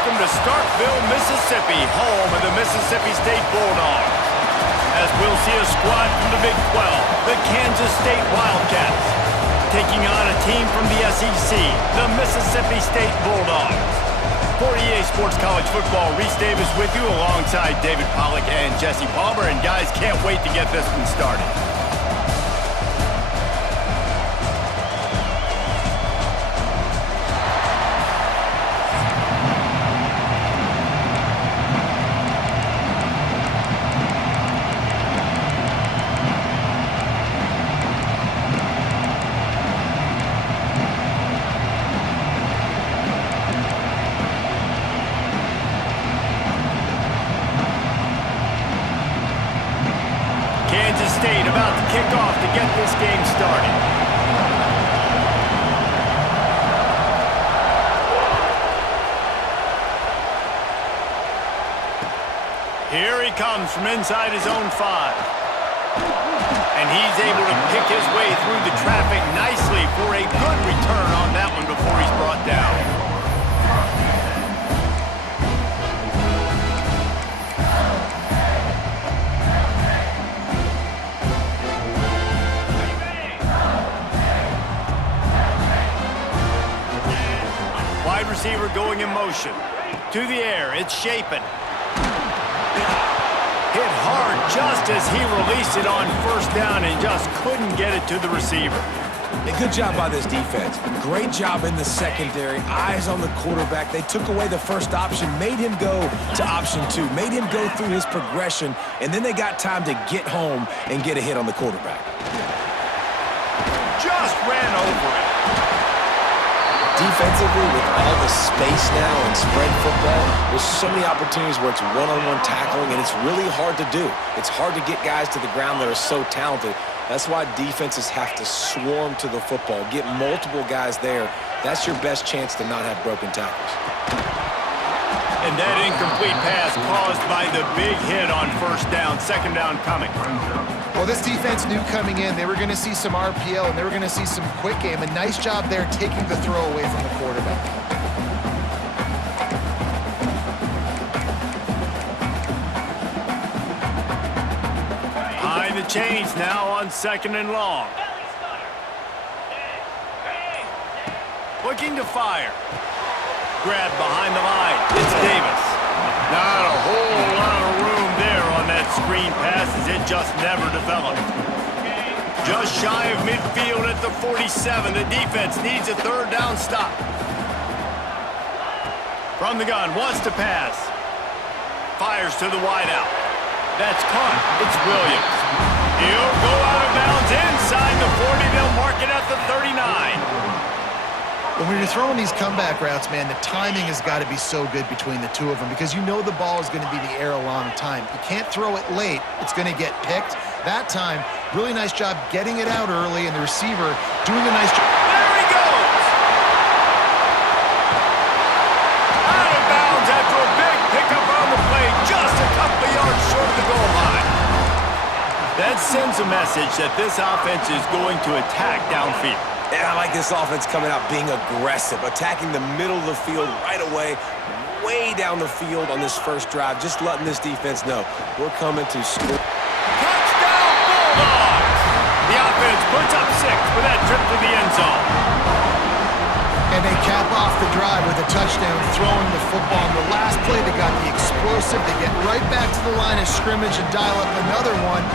welcome to Starkville, Mississippi, home of the Mississippi State Bulldogs. As we'll see a squad from the Big 12, the Kansas State Wildcats, taking on a team from the SEC, the Mississippi State Bulldogs. For EA Sports College Football, Reese Davis with you alongside David Pollack and Jesse Palmer. And guys, can't wait to get this one started. Kansas State about to kick off to get this game started. Here he comes from inside his own 5. And he's able to pick his way through the traffic nicely for a good return on that one before he's brought down. Receiver going in motion. To the air, it's Shapen. Hit hard just as he released it on first down and just couldn't get it to the receiver. A good job by this defense. Great job in the secondary. Eyes on the quarterback. They took away the first option, made him go to option 2, made him go through his progression, and then they got time to get home and get a hit on the quarterback. Just ran over it. Defensively, with all the space now and spread football, there's so many opportunities where it's one-on-one tackling, and it's really hard to do. It's hard to get guys to the ground that are so talented. That's why defenses have to swarm to the football, get multiple guys there. That's your best chance to not have broken tackles. And that incomplete pass caused by the big hit on first down, second down coming. Well, this defense knew coming in they were going to see some RPO and they were going to see some quick game. A nice job there taking the throw away from the quarterback. Behind the chains now on second and long. Looking to fire. Grab behind the line. It's Davis. Not a whole lot of room there on that screen pass as it just never developed. Just shy of midfield at the 47. The defense needs a third down stop. From the gun, wants to pass. Fires to the wideout. That's caught. It's Williams. He'll go out of bounds inside the 40. They'll mark it at the 39. When you're throwing these comeback routes, man, the timing has got to be so good between the two of them because you know the ball is going to be in the air a long time. You can't throw it late. It's going to get picked. That time, really nice job getting it out early, and the receiver doing a nice job. There he goes! Out of bounds after a big pickup on the play, just a couple of yards short of the goal line. That sends a message that this offense is going to attack downfield. And I like this offense coming out being aggressive, attacking the middle of the field right away, way down the field on this first drive, just letting this defense know we're coming to score. Touchdown Bulldogs! The offense puts up 6 with that trip to the end zone. And they cap off the drive with a touchdown throwing the football. On the last play, they got the explosive. They get right back to the line of scrimmage and dial up another one.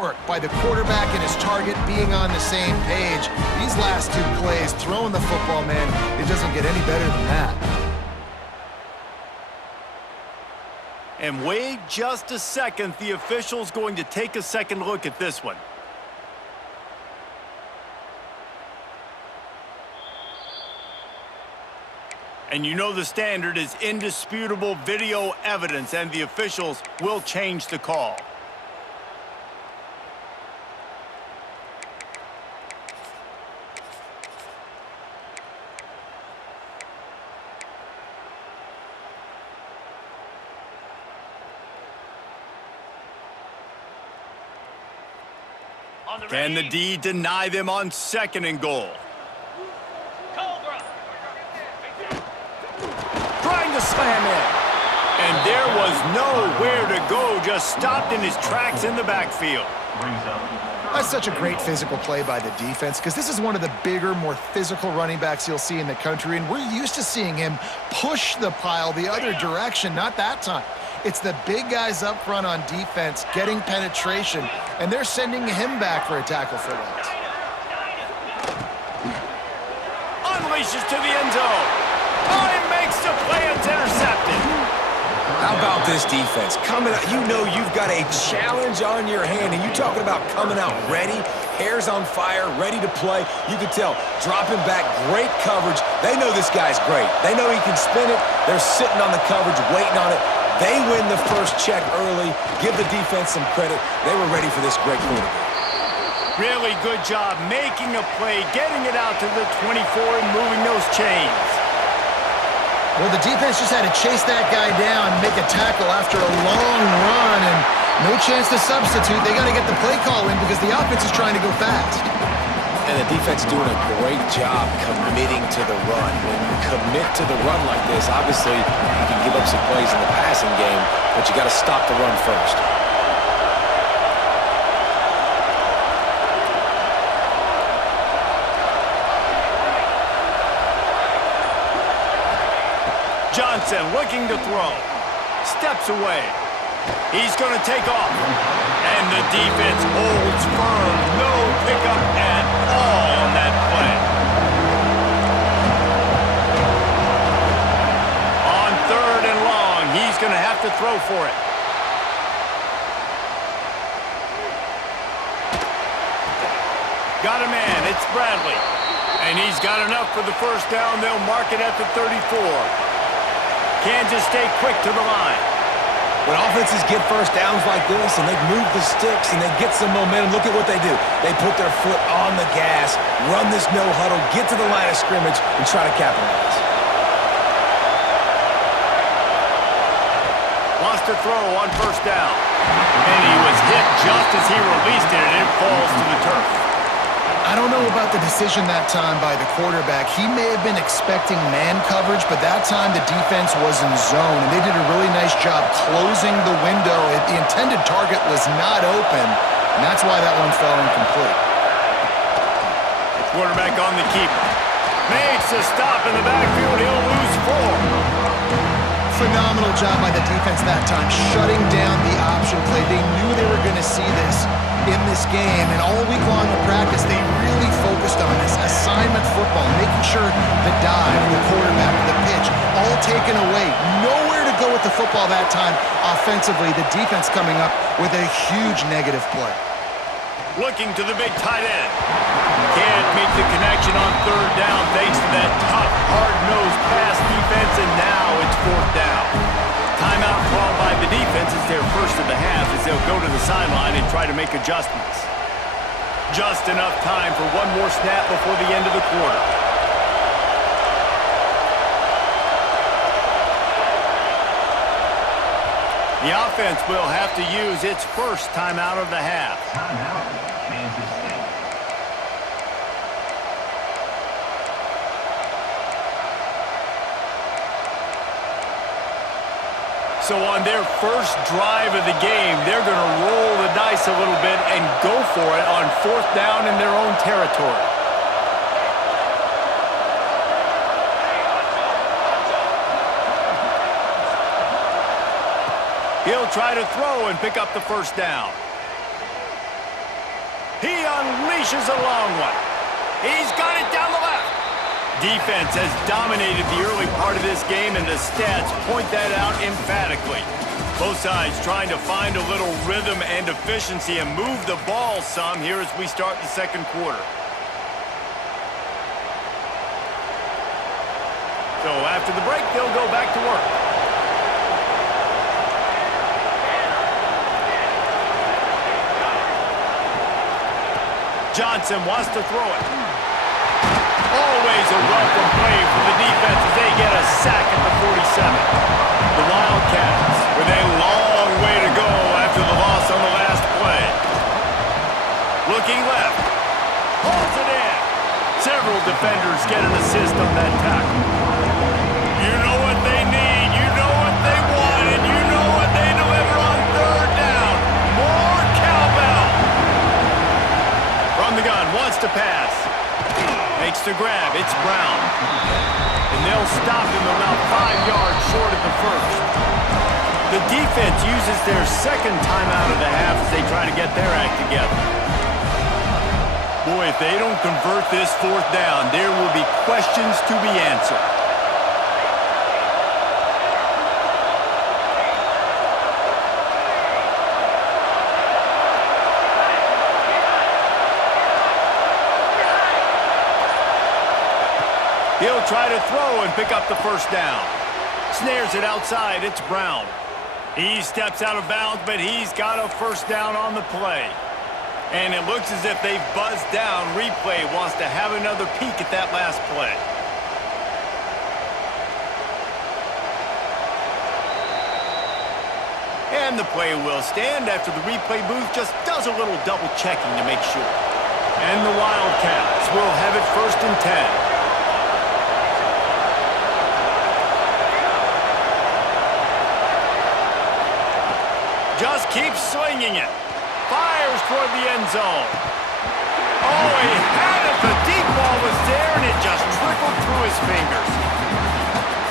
Work by the quarterback and his target being on the same page. These last 2 plays, throwing the football, man, it doesn't get any better than that. And wait just a second. The official's going to take a second look at this one. And you know the standard is indisputable video evidence, and the officials will change the call. Can the D deny them on 2nd and goal? Trying to slam in. And there was nowhere to go, just stopped in his tracks in the backfield. That's such a great physical play by the defense because this is one of the bigger, more physical running backs you'll see in the country, and we're used to seeing him push the pile the other direction, not that time. It's the big guys up front on defense getting penetration, and they're sending him back for a tackle for loss. Unleashes to the end zone. Oh, he makes the play. It's intercepted. How about this defense? Coming out, you know you've got a challenge on your hand, and you talking about coming out ready, hair's on fire, ready to play. You can tell, dropping back, great coverage. They know this guy's great. They know he can spin it. They're sitting on the coverage, waiting on it. They win the first check early. Give the defense some credit. They were ready for this great quarterback. Really good job making a play, getting it out to the 24 and moving those chains. Well, the defense just had to chase that guy down, make a tackle after a long run, and no chance to substitute. They got to get the play call in because the offense is trying to go fast. And the defense doing a great job committing to the run. When you commit to the run like this, obviously you can give up some plays in the passing game, but you got to stop the run first. Johnson looking to throw. Steps away. He's going to take off. And the defense holds firm. No pickup at all on that play. On 3rd and long, he's going to have to throw for it. Got a man. It's Bradley. And he's got enough for the first down. They'll mark it at the 34. Kansas State quick to the line. When offenses get first downs like this and they move the sticks and they get some momentum, look at what they do. They put their foot on the gas, run this no huddle, get to the line of scrimmage, and try to capitalize. Lost a throw on 1st down. And he was hit just as he released it, and it falls to the turf. I don't know about the decision that time by the quarterback. He may have been expecting man coverage, but that time the defense was in zone, and they did a really nice job closing the window. The intended target was not open, and that's why that one fell incomplete. Quarterback on the keeper. Makes a stop in the backfield. He'll lose 4. Phenomenal job by the defense that time, shutting down the option play. They knew they were going to see this in this game, and all week long in practice, they really focused on this assignment football, making sure the dive, the quarterback, the pitch, all taken away. Nowhere to go with the football that time offensively. The defense coming up with a huge negative play. Looking to the big tight end. Can't make the connection on 3rd down thanks to that tough, hard-nosed pass defense, and now it's 4th down. Timeout called by the defense is their first of the half as they'll go to the sideline and try to make adjustments. Just enough time for one more snap before the end of the quarter. The offense will have to use its first timeout of the half. Timeout, Kansas State. So on their first drive of the game, they're going to roll the dice a little bit and go for it on 4th down in their own territory. He'll try to throw and pick up the 1st down. He unleashes a long one. He's got it down the left. Defense has dominated the early part of this game, and the stats point that out emphatically. Both sides trying to find a little rhythm and efficiency and move the ball some here as we start the second quarter. So after the break, they'll go back to work. Johnson wants to throw it. Always a welcome play from the defense as they get a sack at the 47. The Wildcats with a long way to go after the loss on the last play. Looking left. Pulls it in. Several defenders get an assist on that tackle. You know what they need, you know what they want, and you know what they deliver on third down. More cowbell. From the gun, wants to pass. Makes the grab, it's Brown. And they'll stop him about 5 yards short of the first. The defense uses their second timeout of the half as they try to get their act together. Boy, if they don't convert this fourth down, there will be questions to be answered. He'll try to throw and pick up the first down. Snares it outside, it's Brown. He steps out of bounds, but he's got a first down on the play. And it looks as if they've buzzed down. Replay wants to have another peek at that last play. And the play will stand after the replay booth just does a little double checking to make sure. And the Wildcats will have it 1st and 10. Just keeps swinging it. Fires toward the end zone. Oh, he had it. The deep ball was there, and it just trickled through his fingers.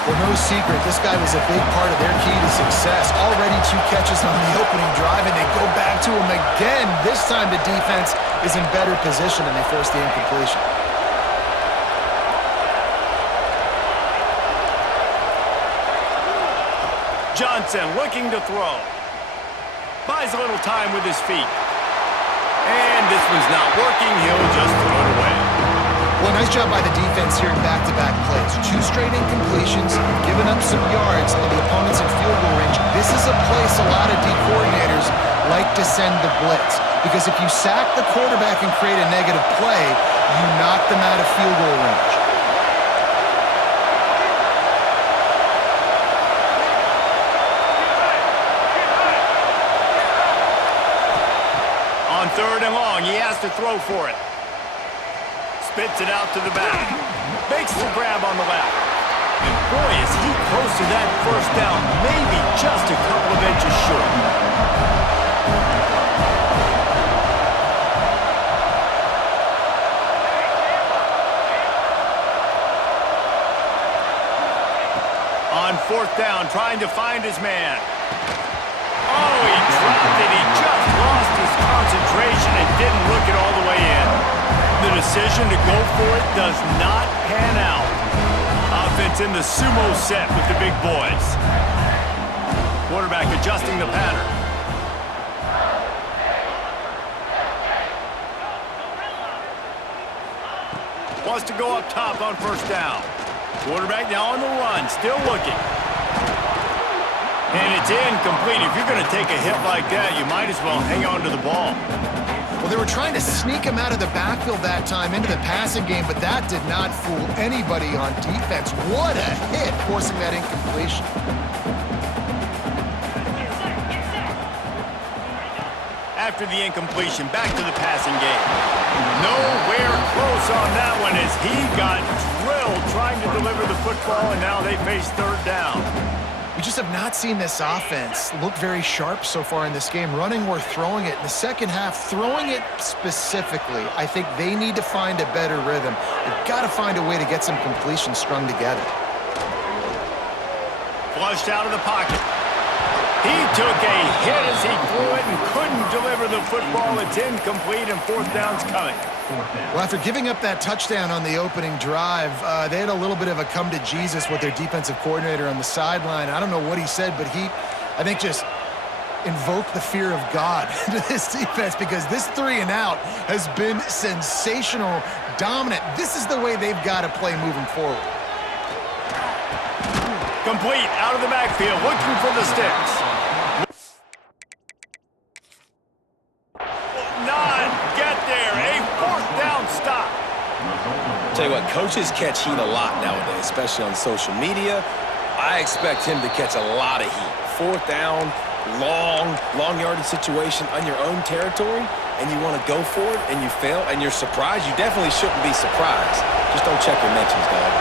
Well, no secret, this guy was a big part of their key to success. Already 2 catches on the opening drive, and they go back to him again. This time the defense is in better position, and they force the incompletion. Johnson looking to throw. Buys a little time with his feet. And this one's not working. He'll just throw it away. Well, nice job by the defense here in back-to-back plays. 2 straight incompletions, giving up some yards, and the opponent's in field goal range. This is a place a lot of D coordinators like to send the blitz. Because if you sack the quarterback and create a negative play, you knock them out of field goal range. On 3rd and long, he has to throw for it. Spits it out to the back. Makes the grab on the left. And boy, is he close to that first down, maybe just a couple of inches short. On 4th down, trying to find his man. Oh, he dropped it. He just lost his concentration and didn't look it all the way in. The decision to go for it does not pan out. Offense in the sumo set with the big boys. Quarterback adjusting the pattern. Wants to go up top on 1st down. Quarterback now on the run, still looking. And it's incomplete. If you're going to take a hit like that, you might as well hang on to the ball. Well, they were trying to sneak him out of the backfield that time into the passing game, but that did not fool anybody on defense. What a hit, forcing that incompletion. After the incompletion, back to the passing game. Nowhere close on that one as he got drilled trying to deliver the football, and now they face 3rd down. We just have not seen this offense look very sharp so far in this game, running or throwing it. In the second half, throwing it specifically, I think they need to find a better rhythm. They've got to find a way to get some completions strung together. Flushed out of the pocket. He took a hit as he threw it and couldn't deliver the football. It's incomplete, and 4th down's coming. Well, after giving up that touchdown on the opening drive, they had a little bit of a come to Jesus with their defensive coordinator on the sideline. I don't know what he said, but he I think just invoke the fear of God into this defense, because this 3 and out has been sensational, dominant. This is the way they've got to play moving forward. Complete out of the backfield, looking for the sticks. Not get there. A 4th down stop. Tell you what, coaches catch heat a lot nowadays, especially on social media. I expect him to catch a lot of heat. 4th down, long yardage situation on your own territory, and you want to go for it, and you fail, and you're surprised. You definitely shouldn't be surprised. Just don't check your mentions, dog.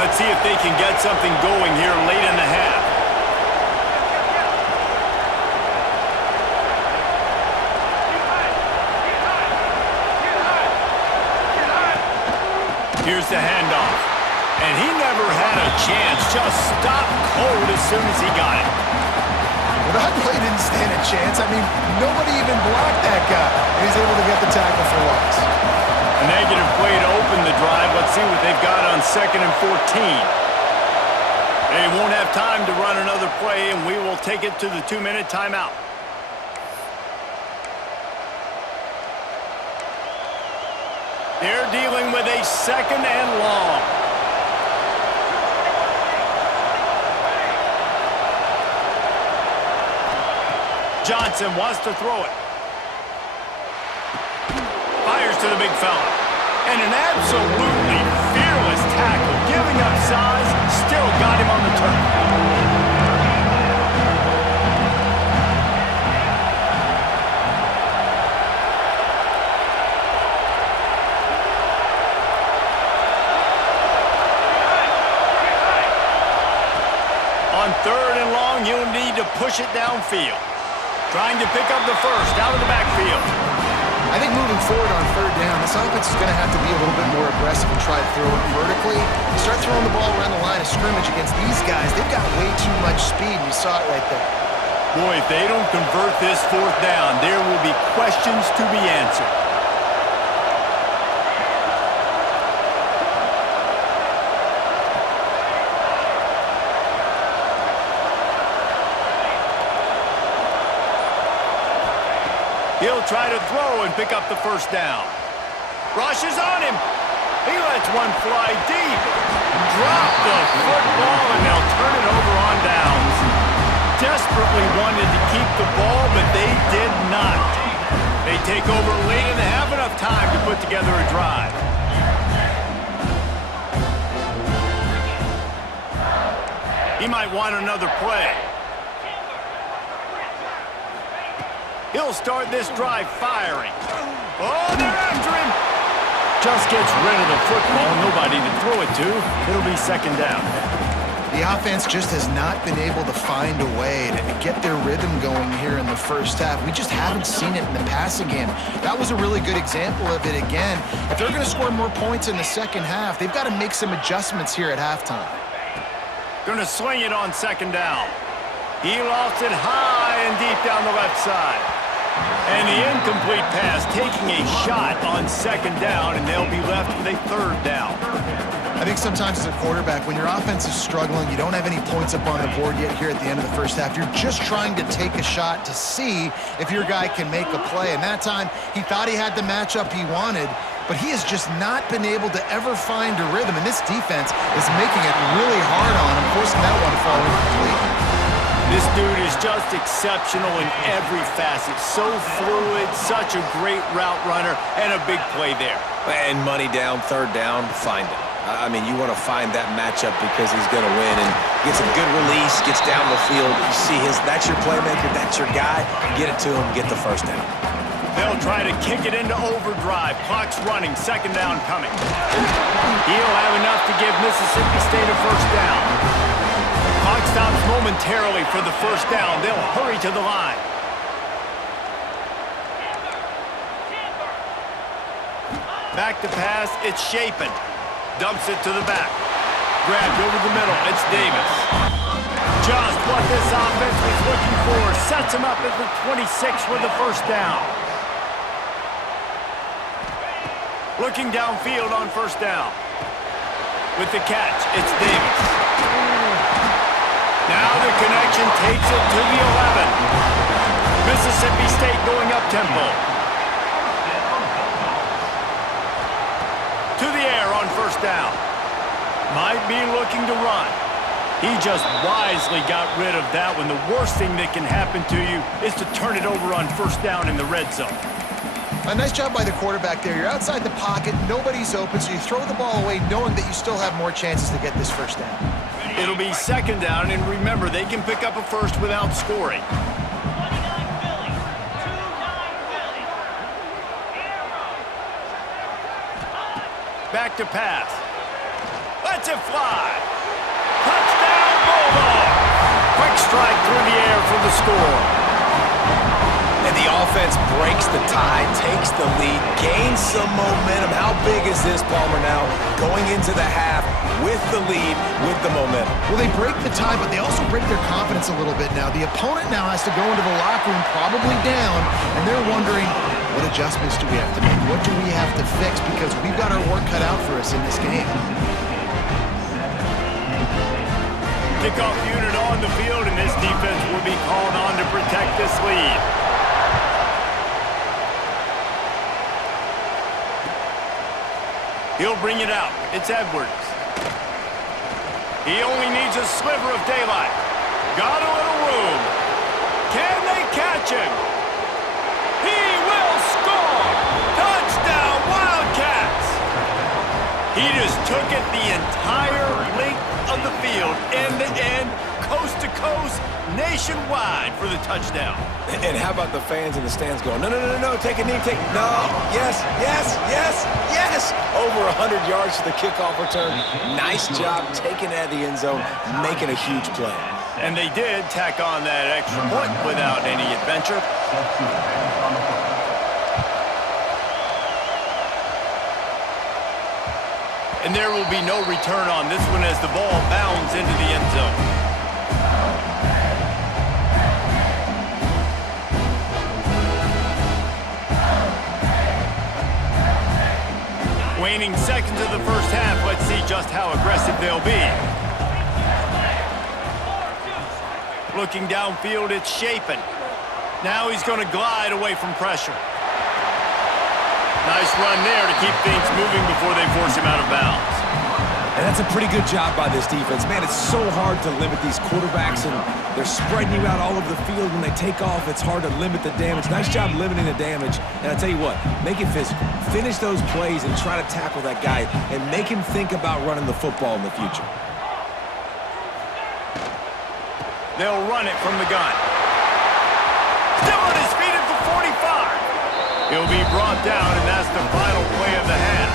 Let's see if they can get something going here late in the half. Here's the handoff. And he never had a chance. Just stopped cold as soon as he got it. Well, that play didn't stand a chance. I mean, nobody even blocked that guy. And he's able to get the tackle for loss. A negative play to open the drive. Let's see what they've got on 2nd and 14. They won't have time to run another play, and we will take it to the 2-minute timeout. They're dealing with a 2nd and long. Johnson wants to throw it. Fires to the big fella. And an absolutely fearless tackle. Giving up size, still got him on the turf. On 3rd and long, you'll need to push it downfield. Trying to pick up the first out of the backfield. I think moving forward on 3rd down, this offense is going to have to be a little bit more aggressive and try to throw it vertically. Start throwing the ball around the line of scrimmage against these guys. They've got way too much speed, and you saw it right there. Boy, if they don't convert this 4th down, there will be questions to be answered. He'll try to throw and pick up the 1st down. Rushes on him. He lets one fly deep. Drop the football, and they'll turn it over on downs. Desperately wanted to keep the ball, but they did not. They take over late and they have enough time to put together a drive. He might want another play. He'll start this drive firing. Oh, they're after him. Just gets rid of the football. Nobody to throw it to. It'll be 2nd down. The offense just has not been able to find a way to get their rhythm going here in the 1st half. We just haven't seen it in the passing game. That was a really good example of it again. If they're going to score more points in the 2nd half, they've got to make some adjustments here at halftime. Going to swing it on 2nd down. He lofts it high and deep down the left side. And the incomplete pass taking a shot on 2nd down, and they'll be left with a 3rd down. I think sometimes as a quarterback, when your offense is struggling, you don't have any points up on the board yet here at the end of the 1st half. You're just trying to take a shot to see if your guy can make a play. And that time, he thought he had the matchup he wanted, but he has just not been able to ever find a rhythm. And this defense is making it really hard on him, forcing that one to fall incomplete. This dude is just exceptional in every facet. So fluid, such a great route runner, and a big play there. And money down, 3rd down, find him. I mean, you want to find that matchup because he's going to win, and gets a good release, gets down the field. You see that's your playmaker, that's your guy. Get it to him, get the 1st down. They'll try to kick it into overdrive. Clock's running, 2nd down coming. He'll have enough to give Mississippi State a 1st down. Clock stops momentarily for the 1st down. They'll hurry to the line. Back to pass, it's Shapen. Dumps it to the back. Grabbed over the middle, it's Davis. Just what this offense was looking for. Sets him up at the 26 for the 1st down. Looking downfield on 1st down. With the catch, it's Davis. Now the connection takes it to the 11. Mississippi State going up tempo. To the air on first down. Might be looking to run. He just wisely got rid of that one. The worst thing that can happen to you is to turn it over on first down in the red zone. A nice job by the quarterback there. You're outside the pocket, nobody's open, so you throw the ball away knowing that you still have more chances to get this first down. It'll be second down, and remember, they can pick up a first without scoring. Back to pass. Lets it fly. Touchdown, Bulldogs! Quick strike through the air for the score. And the offense breaks the tie, takes the lead, gains some momentum. How big is this, Palmer, now? Going into the half with the lead, with the momentum. Well, they break the tie, but they also break their confidence a little bit now. The opponent now has to go into the locker room probably down, and they're wondering, what adjustments do we have to make? What do we have to fix? Because we've got our work cut out for us in this game. Kickoff unit on the field, and this defense will be called on to protect this lead. He'll bring it out. It's Edwards. He only needs a sliver of daylight. Got a little room. Can they catch him? He will score! Touchdown, Wildcats! He just took it the entire length of the field, end to end, coast to coast, nationwide for the touchdown. And how about the fans in the stands going, no, no, no, no, take a knee, no, yes, yes, yes, yes. Over 100 yards to the kickoff return. Nice job taking it out of the end zone, making a huge play. And they did tack on that extra point without any adventure. And there will be no return on this one as the ball bounds into the end zone. Waning seconds of the first half. Let's see just how aggressive they'll be. Looking downfield, it's Shapen. Now he's going to glide away from pressure. Nice run there to keep things moving before they force him out of bounds. And that's a pretty good job by this defense. Man, it's so hard to limit these quarterbacks, and they're spreading you out all over the field. When they take off, it's hard to limit the damage. Nice job limiting the damage. And I tell you what, make it physical. Finish those plays and try to tackle that guy and make him think about running the football in the future. They'll run it from the gun. Still on his feet at the 45. He'll be brought down, and that's the final play of the half.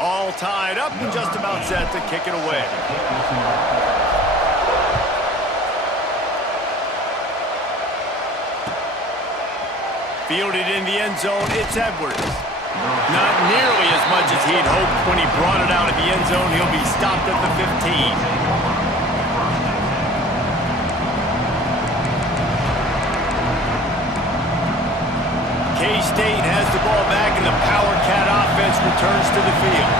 All tied up and just about set to kick it away. Fielded in the end zone, it's Edwards. Not nearly as much as he'd hoped when he brought it out of the end zone. He'll be stopped at the 15. K-State has the ball back, and the Power Cat offense returns to the field.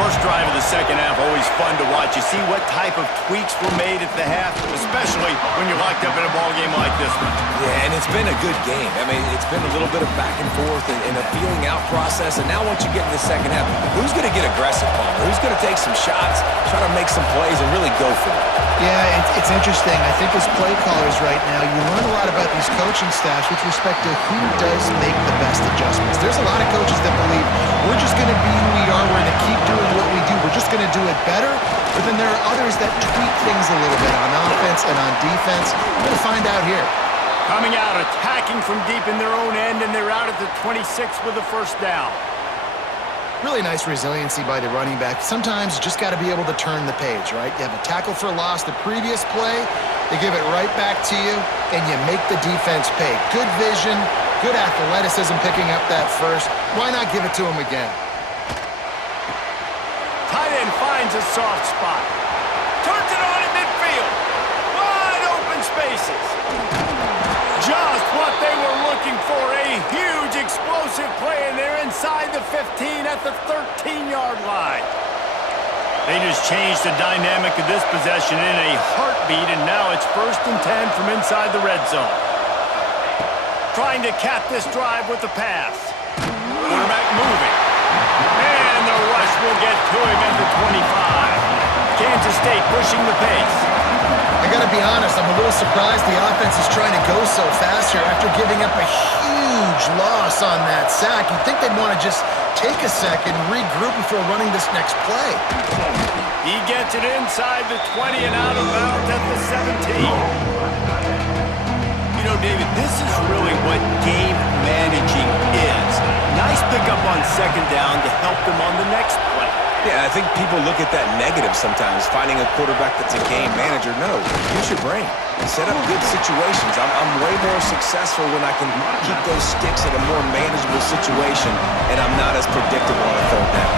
First drive of the second half, always fun to watch. You see what type of tweaks were made at the half, especially when you're locked up in a ball game like this one. Yeah, and it's been a good game. I mean, it's been a little bit of back and forth and a feeling out process. And now once you get in the second half, who's going to get aggressive, Palmer? Who's going to take some shots, try to make some plays, and really go for it? Yeah, it's interesting. I think as play callers right now, you learn a lot about these coaching staffs with respect to who does make the best adjustments. There's a lot of coaches that believe we're just going to be who we are. We're going to keep doing what we do. We're just going to do it better. But then there are others that tweak things a little bit on offense and on defense. We're going to find out here. Coming out, attacking from deep in their own end, and they're out at the 26 with the first down. Really nice resiliency by the running back. Sometimes you just got to be able to turn the page, right? You have a tackle for loss the previous play, they give it right back to you, and you make the defense pay. Good vision, good athleticism picking up that first. Why not give it to him again? Tight end finds a soft spot. explosive play, and they're inside the 15 at the 13-yard line. They just changed the dynamic of this possession in a heartbeat, and now it's 1st and 10 from inside the red zone. Trying to cap this drive with the pass. Quarterback moving. And the rush will get to him at the 25. Kansas State pushing the pace. I got to be honest, I'm a little surprised the offense is trying to go so fast here after giving up a huge loss on that sack. You'd think they'd want to just take a second, regroup before running this next play. He gets it inside the 20 and out of bounds at the 17. You know, David, this is really what game managing is. Nice pickup on 2nd down to help them on the next play. Yeah, I think people look at that negative sometimes, finding a quarterback that's a game manager. No, use your brain. Set up good situations. I'm way more successful when I can keep those sticks in a more manageable situation, and I'm not as predictable on a 3rd down.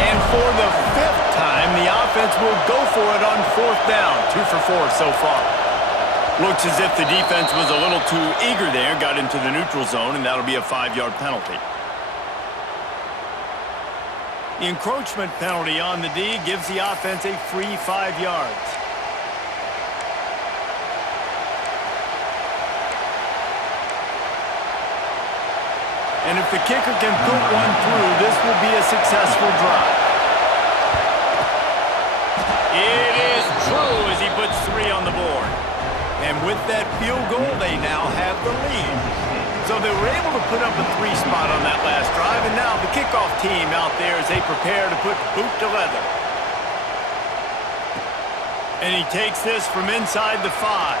And for the 5th time, the offense will go for it on 4th down. 2 for 4 so far. Looks as if the defense was a little too eager there, got into the neutral zone, and that'll be a 5-yard penalty. The encroachment penalty on the D gives the offense a free 5 yards. And if the kicker can put one through, this will be a successful drive. It is true as he puts 3 on the board. And with that field goal, they now have the lead. So they were able to put up a 3 spot on that last drive, and now the kickoff team out there as they prepare to put boot to leather. And he takes this from inside the 5.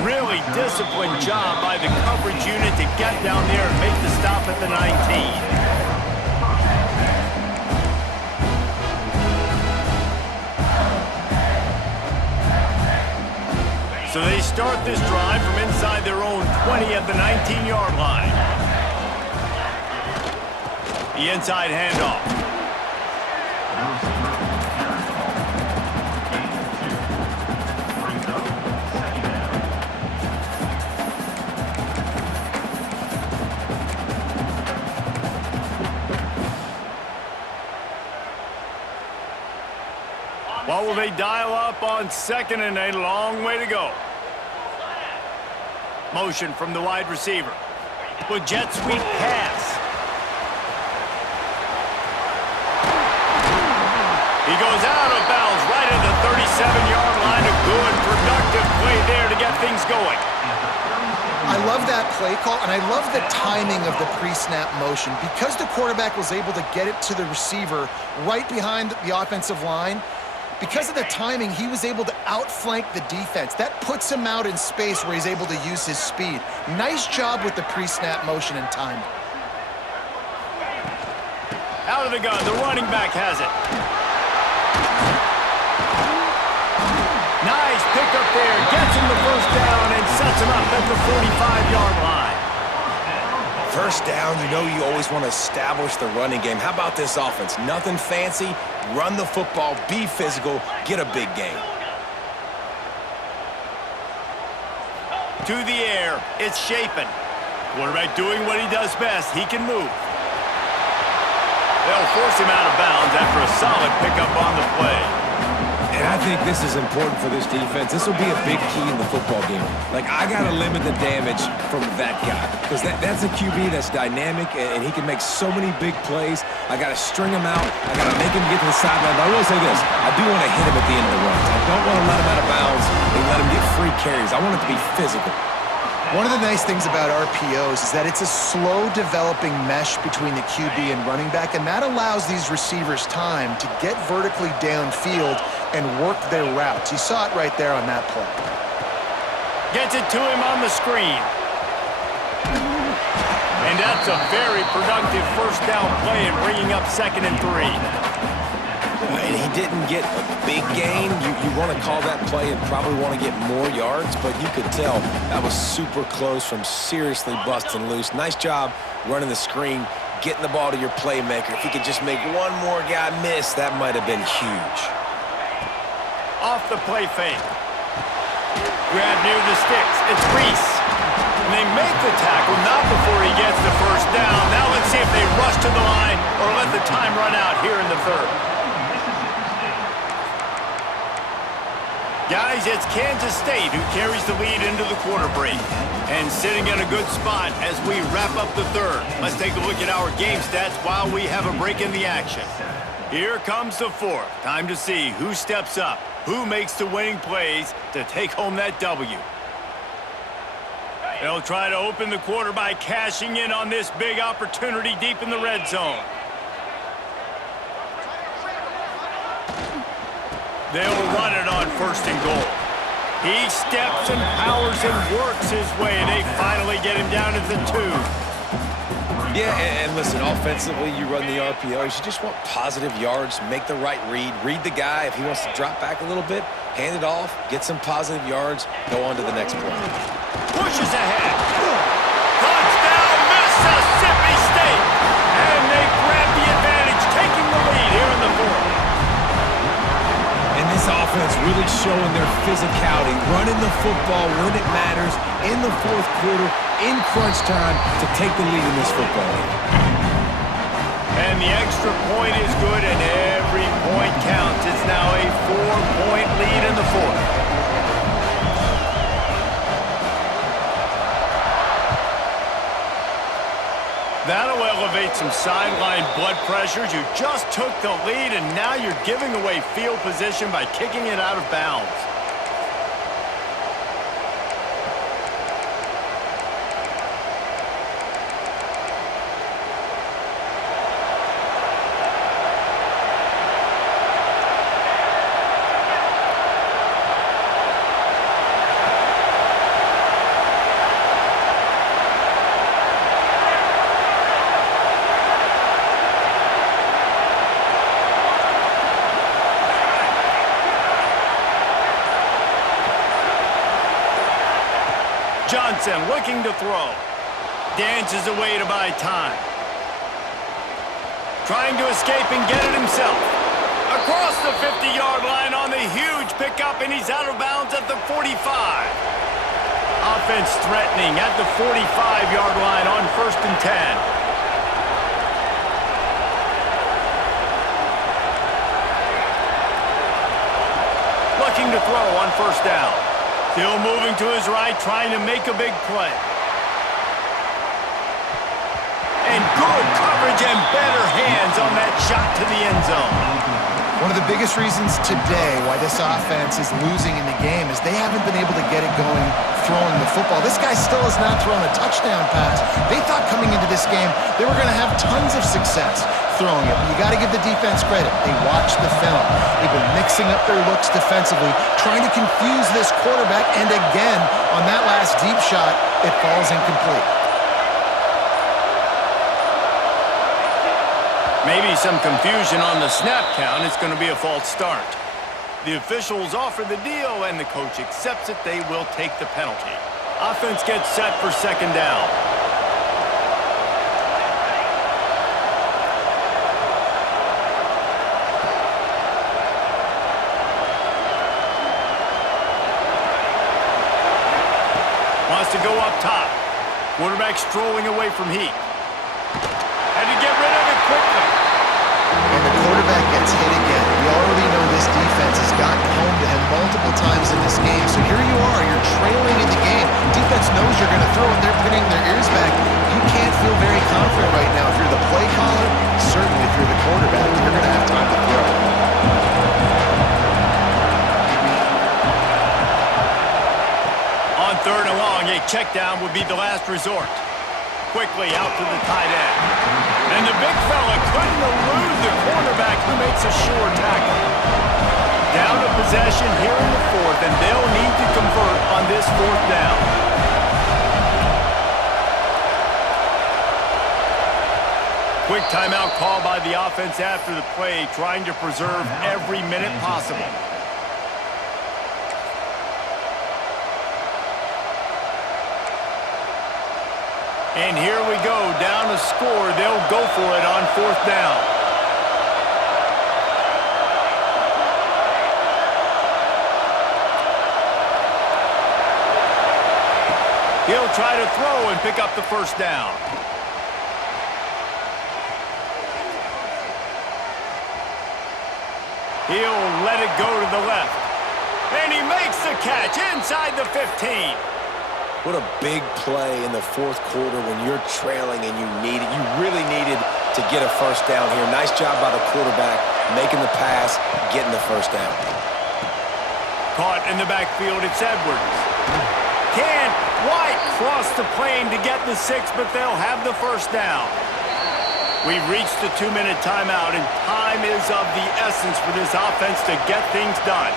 Really disciplined job by the coverage unit to get down there and make the stop at the 19. So they start this drive from inside their own 20 at the 19-yard line. The inside handoff. What will they dial up on 2nd and a long way to go? Motion from the wide receiver. With jet sweep pass. He goes out of bounds right at the 37-yard line. A good, productive play there to get things going. I love that play call, and I love the timing of the pre-snap motion. Because the quarterback was able to get it to the receiver right behind the offensive line, because of the timing, he was able to outflank the defense. That puts him out in space where he's able to use his speed. Nice job with the pre-snap motion and timing. Out of the gun, the running back has it. Nice pickup there, gets him the 1st down and sets him up at the 45-yard line. 1st down, you know you always want to establish the running game. How about this offense? Nothing fancy. Run the football, be physical, get a big gain. To the air, it's Shapen. Quarterback doing what he does best. He can move. They'll force him out of bounds after a solid pickup on the play. And I think this is important for this defense. This will be a big key in the football game. Like, I got to limit the damage from that guy because that's a QB that's dynamic, and he can make so many big plays. I got to string him out. I got to make him get to the sideline. But I will say this. I do want to hit him at the end of the runs. I don't want to let him out of bounds and let him get free carries. I want it to be physical. One of the nice things about RPOs is that it's a slow-developing mesh between the QB and running back, and that allows these receivers time to get vertically downfield and work their routes. You saw it right there on that play. Gets it to him on the screen. And that's a very productive 1st down play and bringing up 2nd and 3. And he didn't get a big gain. You want to call that play and probably want to get more yards, but you could tell that was super close from seriously busting loose. Nice job running the screen, getting the ball to your playmaker. If he could just make one more guy miss, that might have been huge. Off the play fake. Grab near the sticks. It's Reese. And they make the tackle, not before he gets the first down. Now let's see if they rush to the line or let the time run out here in the third. Guys, it's Kansas State who carries the lead into the quarter break. And sitting in a good spot as we wrap up the third. Let's take a look at our game stats while we have a break in the action. Here comes the fourth. Time to see who steps up, who makes the winning plays to take home that W. They'll try to open the quarter by cashing in on this big opportunity deep in the red zone. They'll run it on first and goal. He steps and powers and works his way. They finally get him down at the 2. Yeah, and listen, offensively, you run the RPOs. You just want positive yards, make the right read the guy. If he wants to drop back a little bit, hand it off, get some positive yards, go on to the next play. Pushes ahead. Touchdown, Mississippi State. And they grab the advantage, taking the lead here in the fourth. And this offense really showing their physicality, running the football when it matters, in the fourth quarter, in crunch time, to take the lead in this football game. And the extra point is good, and every point counts. It's now a 4-point lead in the fourth. That'll elevate some sideline blood pressures. You just took the lead, and now you're giving away field position by kicking it out of bounds. Johnson looking to throw. Dances away to buy time. Trying to escape and get it himself. Across the 50-yard line on the huge pickup, and he's out of bounds at the 45. Offense threatening at the 45-yard line on 1st and 10. Looking to throw on 1st down. Still moving to his right, trying to make a big play. And good coverage and better hands on that shot to the end zone. One of the biggest reasons today why this offense is losing in the game is they haven't been able to get it going throwing the football. This guy still has not thrown a touchdown pass. They thought coming into this game they were going to have tons of success throwing it. But you got to give the defense credit. They watched the film. They've been mixing up their looks defensively, trying to confuse this quarterback, and again, on that last deep shot, it falls incomplete. Maybe some confusion on the snap count. It's going to be a false start. The officials offer the deal, and the coach accepts it. They will take the penalty. Offense gets set for 2nd down. Wants to go up top. Quarterback strolling away from heat. Had to get rid of it quickly. And the quarterback gets hit again. We already know this defense has gotten home to him multiple times in this game. So here you are, you're trailing in the game. Defense knows you're going to throw it. They're pinning their ears back. You can't feel very confident right now. If you're the play caller, certainly if you're the quarterback, you're going to have time to throw. On 3rd and long, a check down would be the last resort. Quickly out to the tight end. And the big fella couldn't elude the cornerback who makes a sure tackle. Down to possession here in the 4th, and they'll need to convert on this 4th down. Quick timeout call by the offense after the play, trying to preserve every minute possible. And here we go, down to score. They'll go for it on 4th down. He'll try to throw and pick up the first down. He'll let it go to the left. And he makes the catch inside the 15. What a big play in the fourth quarter when you're trailing and you really needed to get a first down here. Nice job by the quarterback, making the pass, getting the first down. Caught in the backfield, it's Edwards. Can't quite cross the plane to get the 6, but they'll have the first down. We've reached the 2-minute timeout, and time is of the essence for this offense to get things done.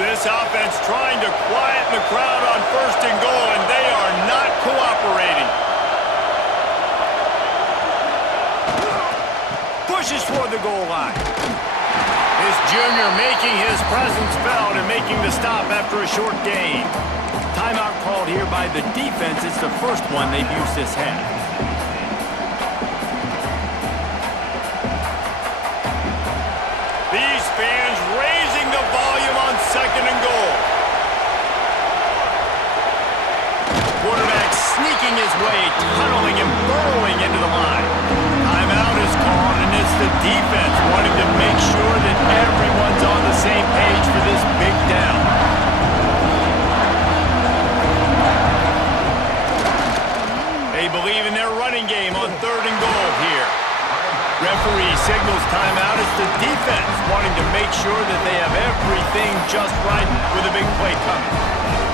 This offense trying to quiet the crowd on first and goal, and they are not cooperating. Pushes for the goal line. This junior making his presence felt and making the stop after a short gain. Timeout called here by the defense. It's the first one they've used this half. These fans raising the volume on second and goal. Quarterback sneaking his way, tunneling and burrowing into the line. Timeout is called, and it's the defense wanting to make sure that everyone's on the same page for this big down. They believe in their running game on third and goal here. Referee signals timeout. It's the defense wanting to make sure that they have everything just right with a big play coming.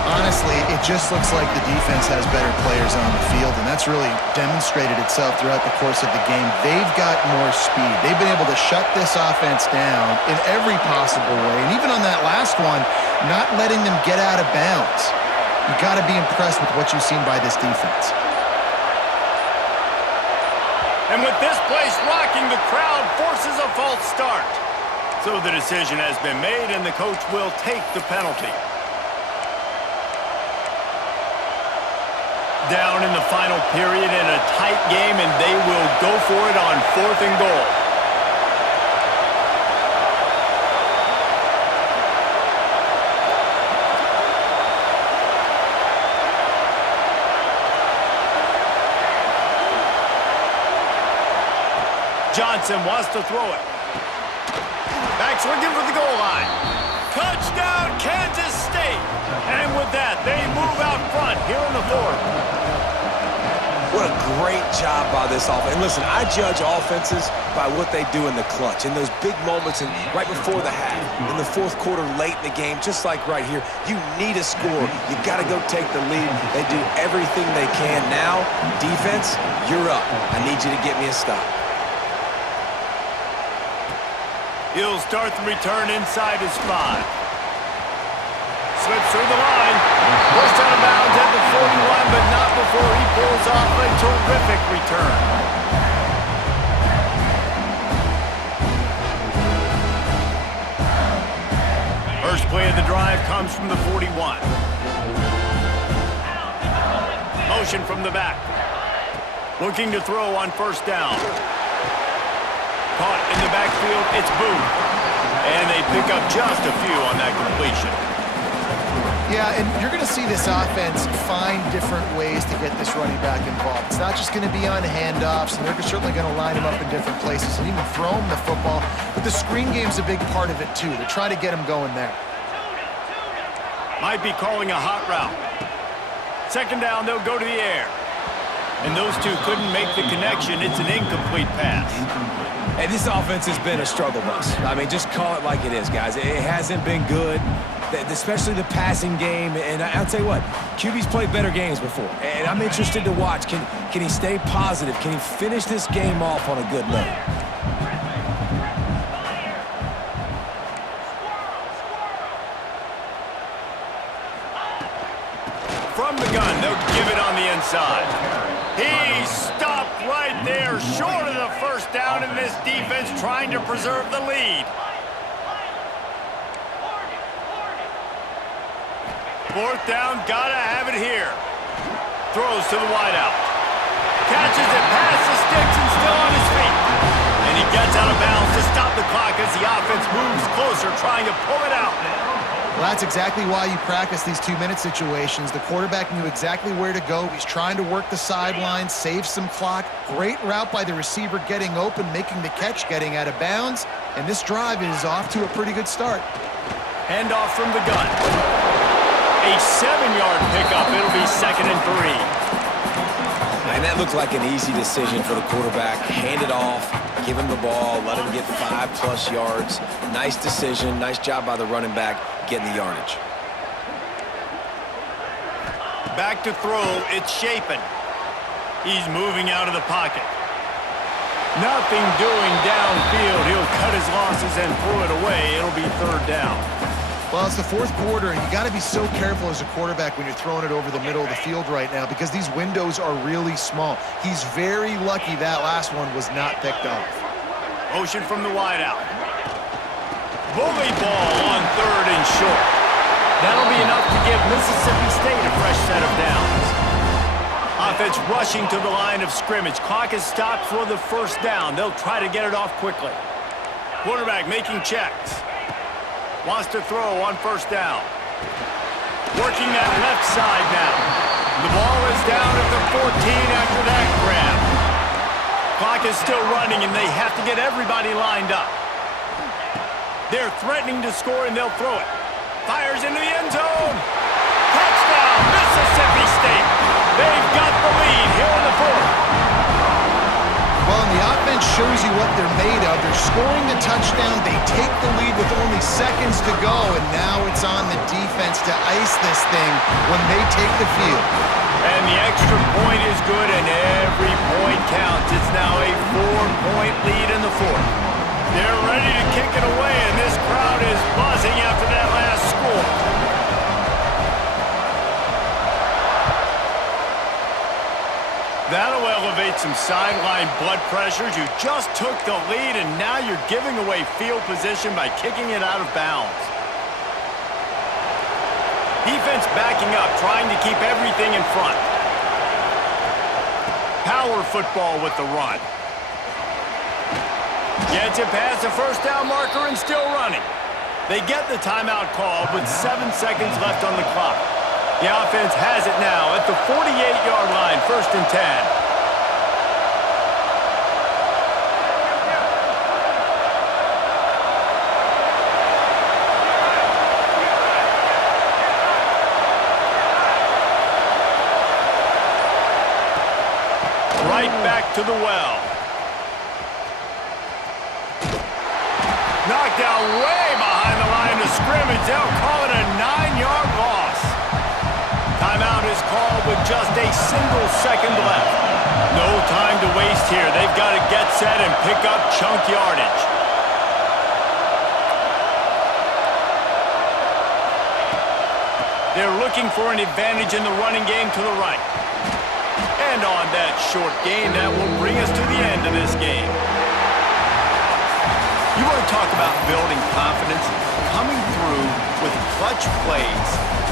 Honestly, it just looks like the defense has better players on the field, and that's really demonstrated itself throughout the course of the game. They've got more speed. They've been able to shut this offense down in every possible way, and even on that last one, not letting them get out of bounds. You've got to be impressed with what you've seen by this defense. And with this place rocking, the crowd forces a false start. So the decision has been made, and the coach will take the penalty. Down in the final period in a tight game, and they will go for it on fourth and goal. Johnson wants to throw it. Backs looking for the goal line. Touchdown, Kansas State. And with that, they move out front here in the fourth. What a great job by this offense. And listen, I judge offenses by what they do in the clutch, in those big moments and right before the half, in the fourth quarter, late in the game, just like right here. You need a score. You got to go take the lead. They do everything they can. Now, defense, you're up. I need you to get me a stop. He'll start the return inside his 5. Slips through the line. Pushed out of bounds at the 41, but not before he pulls off a terrific return. First play of the drive comes from the 41. Motion from the back. Looking to throw on first down. Caught in the backfield, it's Booth. And they pick up just a few on that completion. Yeah, and you're going to see this offense find different ways to get this running back involved. It's not just going to be on handoffs, and they're certainly going to line him up in different places and even throw him the football. But the screen game's a big part of it, too. They're trying to get him going there. Might be calling a hot route. Second down, they'll go to the air. And those two couldn't make the connection. It's an incomplete pass. Hey, this offense has been a struggle bus. I mean, just call it like it is, guys. It hasn't been good, especially the passing game. And I'll tell you what, QB's played better games before. And I'm interested to watch. Can he stay positive? Can he finish this game off on a good note? From the gun, they'll give it on the inside. He stopped right there, short of the first down, and this defense trying to preserve the lead. Fourth down, gotta have it here. Throws to the wideout. Catches it past the sticks and still on his feet. And he gets out of bounds to stop the clock as the offense moves trying to pull it out. Well, that's exactly why you practice these 2-minute situations. The quarterback knew exactly where to go. He's trying to work the sideline, save some clock. Great route by the receiver getting open, making the catch, getting out of bounds. And this drive is off to a pretty good start. Handoff from the gun. A 7-yard pickup. It'll be 2nd and 3. And that looked like an easy decision for the quarterback. Hand it off, give him the ball, let him get 5+ yards. Nice decision. Nice job by the running back getting the yardage. Back to throw. It's Shapen. He's moving out of the pocket. Nothing doing downfield. He'll cut his losses and throw it away. It'll be 3rd down. Well, it's the 4th quarter, and you got to be so careful as a quarterback when you're throwing it over the middle of the field right now because these windows are really small. He's very lucky that last one was not picked off. Motion from the wideout. Bully ball on 3rd and short. That'll be enough to give Mississippi State a fresh set of downs. Offense rushing to the line of scrimmage. Clock is stopped for the 1st down. They'll try to get it off quickly. Quarterback making checks. Wants to throw on 1st down. Working that left side now. The ball is down at the 14 after that grab. Clock is still running, and they have to get everybody lined up. They're threatening to score, and they'll throw it. Fires into the end zone. Touchdown, Mississippi State. They've got the lead here in the 4th. Well, and the offense shows you what they're made of. They're scoring the touchdown. They take the lead with only seconds to go, and now it's on the defense to ice this thing when they take the field. And the extra point is good, and every point counts. It's now a 4-point lead in the 4th. They're ready to kick it away, and this crowd is buzzing after that last score. That'll elevate some sideline blood pressures. You just took the lead, and now you're giving away field position by kicking it out of bounds. Defense backing up, trying to keep everything in front. Power football with the run. Gets it past the 1st down marker and still running. They get the timeout called with 7 seconds left on the clock. The offense has it now at the 48-yard line, 1st and 10. Right back to the well. Knocked down way behind the line of scrimmage. They'll call it a 9-yard loss. Timeout is called with just a single second left. No time to waste here. They've got to get set and pick up chunk yardage. They're looking for an advantage in the running game to the right. And on that short gain, that will bring us to the end of this game. You want to talk about building confidence? Coming through with clutch plays,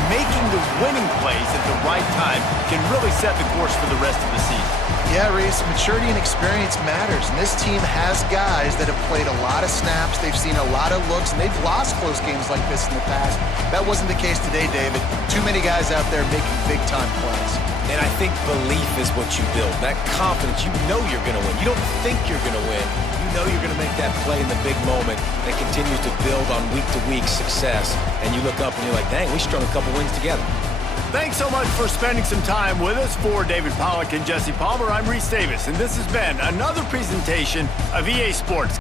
making the winning plays at the right time can really set the course for the rest of the season. Yeah, Reese, maturity and experience matters, and this team has guys that have played a lot of snaps, they've seen a lot of looks, and they've lost close games like this in the past. That wasn't the case today, David. Too many guys out there making big-time plays. And I think belief is what you build. That confidence, you know you're going to win. You don't think you're going to win. You know you're going to make that play in the big moment that continues to build on week-to-week success. And you look up and you're like, dang, we strung a couple wins together. Thanks so much for spending some time with us. For David Pollack and Jesse Palmer, I'm Reese Davis, and this has been another presentation of EA Sports.